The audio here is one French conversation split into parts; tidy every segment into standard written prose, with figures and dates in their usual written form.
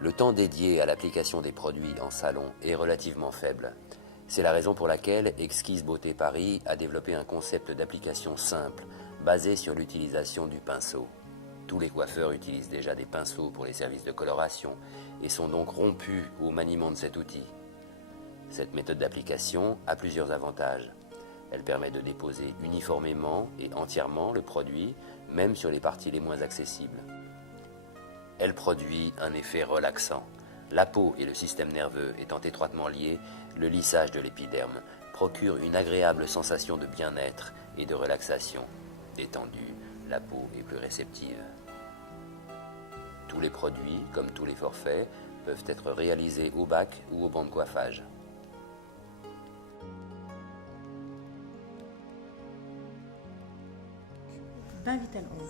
Le temps dédié à l'application des produits en salon est relativement faible. C'est la raison pour laquelle Exquise Beauté Paris a développé un concept d'application simple, basé sur l'utilisation du pinceau. Tous les coiffeurs utilisent déjà des pinceaux pour les services de coloration et sont donc rompus au maniement de cet outil. Cette méthode d'application a plusieurs avantages. Elle permet de déposer uniformément et entièrement le produit, même sur les parties les moins accessibles. Elle produit un effet relaxant. La peau et le système nerveux étant étroitement liés, le lissage de l'épiderme procure une agréable sensation de bien-être et de relaxation. Détendue, la peau est plus réceptive. Tous les produits, comme tous les forfaits, peuvent être réalisés au bac ou au banc de coiffage.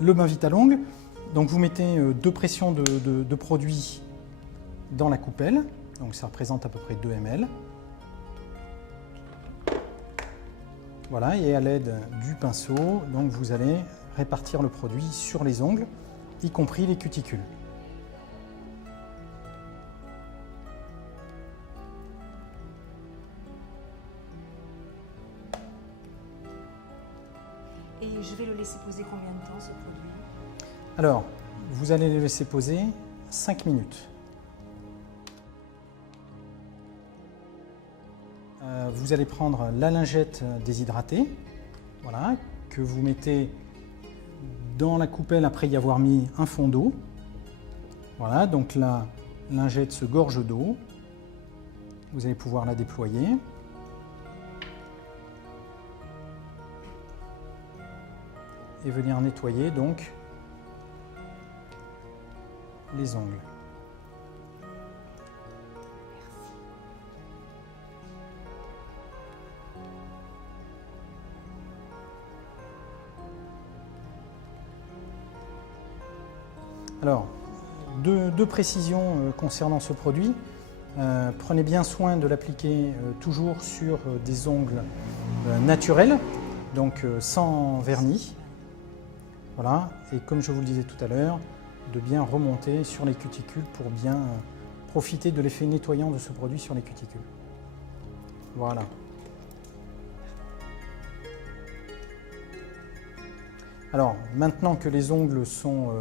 Le bain Vitalong, donc vous mettez 2 pressions de produits dans la coupelle, donc ça représente à peu près 2 ml. Voilà, et à l'aide du pinceau, donc vous allez répartir le produit sur les ongles, y compris les cuticules. Et je vais le laisser poser combien de temps, ce produit? Alors, vous allez le laisser poser 5 minutes. Vous allez prendre la lingette déshydratée, voilà, que vous mettez dans la coupelle après y avoir mis un fond d'eau. Voilà, donc la lingette se gorge d'eau. Vous allez pouvoir la déployer. Et venir nettoyer donc les ongles. Alors, deux précisions concernant ce produit. Prenez bien soin de l'appliquer toujours sur des ongles naturels, donc sans vernis. Voilà, et comme je vous le disais tout à l'heure, de bien remonter sur les cuticules pour bien profiter de l'effet nettoyant de ce produit sur les cuticules. Voilà. Alors, maintenant que les ongles sont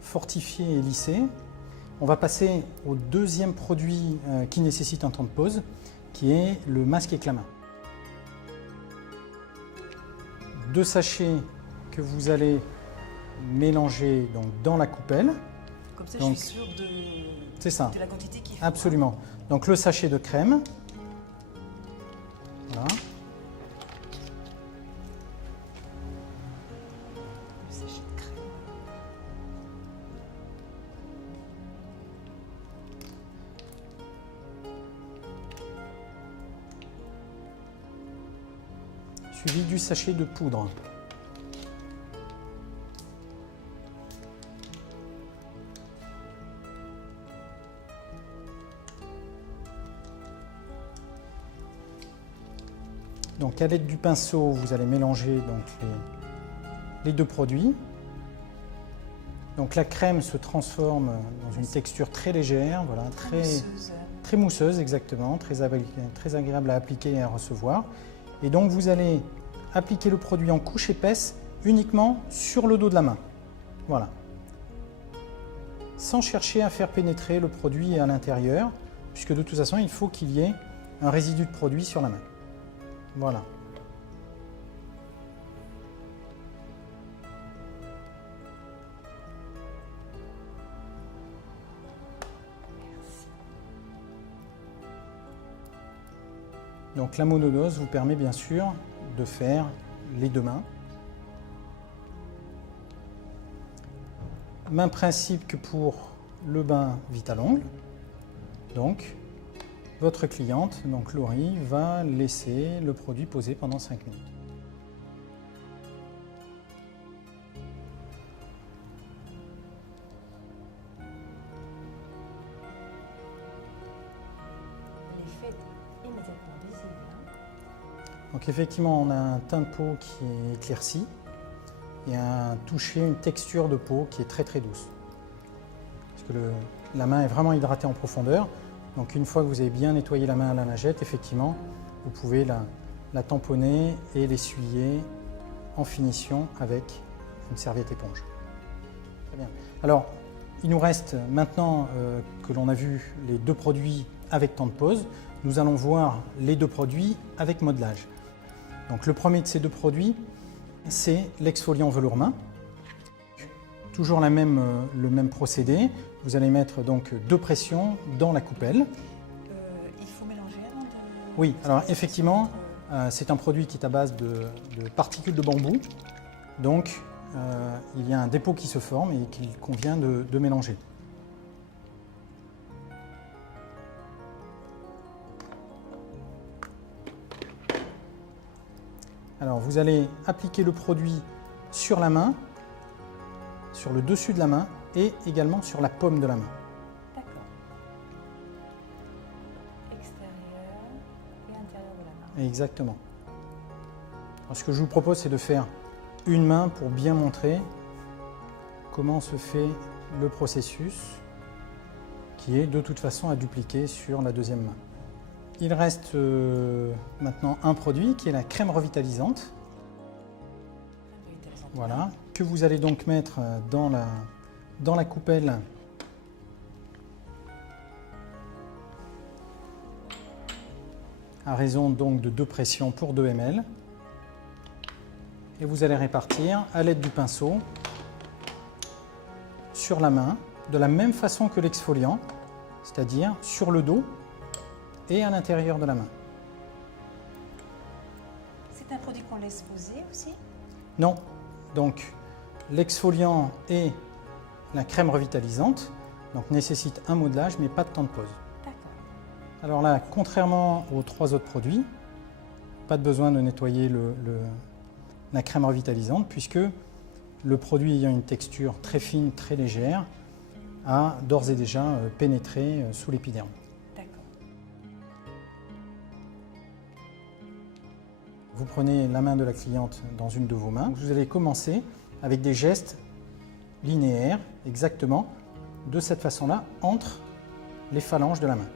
fortifiés et lissés, on va passer au deuxième produit qui nécessite un temps de pause, qui est le masque éclat-main. 2 sachets que vous allez mélanger donc dans la coupelle. Comme ça, donc, je suis sûre de la quantité qu'il faut. Absolument. Donc le sachet de crème. Voilà. Le sachet de crème. Suivi du sachet de poudre. Donc à l'aide du pinceau, vous allez mélanger donc les 2 produits. Donc la crème se transforme dans une texture très légère, voilà, très mousseuse exactement, très agréable à appliquer et à recevoir. Et donc vous allez appliquer le produit en couche épaisse uniquement sur le dos de la main. Voilà. Sans chercher à faire pénétrer le produit à l'intérieur, puisque de toute façon il faut qu'il y ait un résidu de produit sur la main. Voilà. Donc la monodose vous permet bien sûr de faire les 2 mains. Même principe que pour le bain Vitalong. Donc votre cliente, donc Laurie, va laisser le produit poser pendant 5 minutes. L'effet est immédiatement visible. Donc effectivement, on a un teint de peau qui est éclairci et un toucher, une texture de peau qui est très très douce. Parce que la main est vraiment hydratée en profondeur. Donc une fois que vous avez bien nettoyé la main à la lingette, effectivement, vous pouvez la tamponner et l'essuyer en finition avec une serviette éponge. Très bien. Alors, il nous reste maintenant que l'on a vu les deux produits avec temps de pause, nous allons voir les deux produits avec modelage. Donc le premier de ces deux produits, c'est l'exfoliant velours main. Toujours le même procédé. Vous allez mettre donc 2 pressions dans la coupelle. Il faut mélanger avant de... Oui, alors effectivement, c'est un produit qui est à base de particules de bambou. Donc il y a un dépôt qui se forme et qu'il convient de mélanger. Alors vous allez appliquer le produit sur la main, sur le dessus de la main et également sur la paume de la main. D'accord. Extérieur et intérieur de la main. Exactement. Alors, ce que je vous propose, c'est de faire une main pour bien montrer comment se fait le processus qui est de toute façon à dupliquer sur la deuxième main. Il reste maintenant un produit qui est la crème revitalisante. Voilà, que vous allez donc mettre dans la coupelle à raison donc de 2 pressions pour 2 ml. Et vous allez répartir à l'aide du pinceau sur la main de la même façon que l'exfoliant, c'est-à-dire sur le dos et à l'intérieur de la main. C'est un produit qu'on laisse poser aussi? Non, donc l'exfoliant et la crème revitalisante donc, nécessitent un modelage mais pas de temps de pause. D'accord. Alors là, contrairement aux 3 autres produits, pas de besoin de nettoyer la crème revitalisante puisque le produit ayant une texture très fine, très légère, a d'ores et déjà pénétré sous l'épiderme. Vous prenez la main de la cliente dans une de vos mains. Vous allez commencer avec des gestes linéaires, exactement, de cette façon-là, entre les phalanges de la main.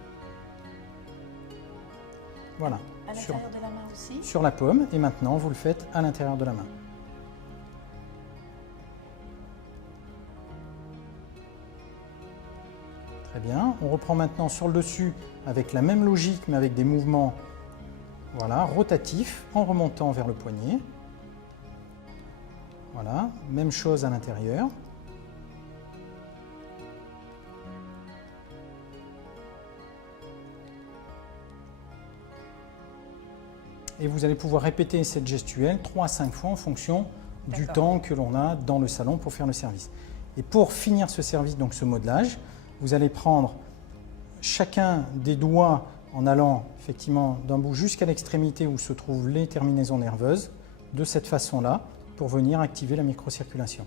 Voilà. À l'intérieur de la main aussi? Sur la paume, et maintenant vous le faites à l'intérieur de la main. Très bien. On reprend maintenant sur le dessus avec la même logique, mais avec des mouvements voilà, rotatif en remontant vers le poignet. Voilà, même chose à l'intérieur. Et vous allez pouvoir répéter cette gestuelle 3 à 5 fois en fonction du temps que l'on a dans le salon pour faire le service. Et pour finir ce service, donc ce modelage, vous allez prendre chacun des doigts en allant effectivement d'un bout jusqu'à l'extrémité où se trouvent les terminaisons nerveuses, de cette façon-là, pour venir activer la microcirculation.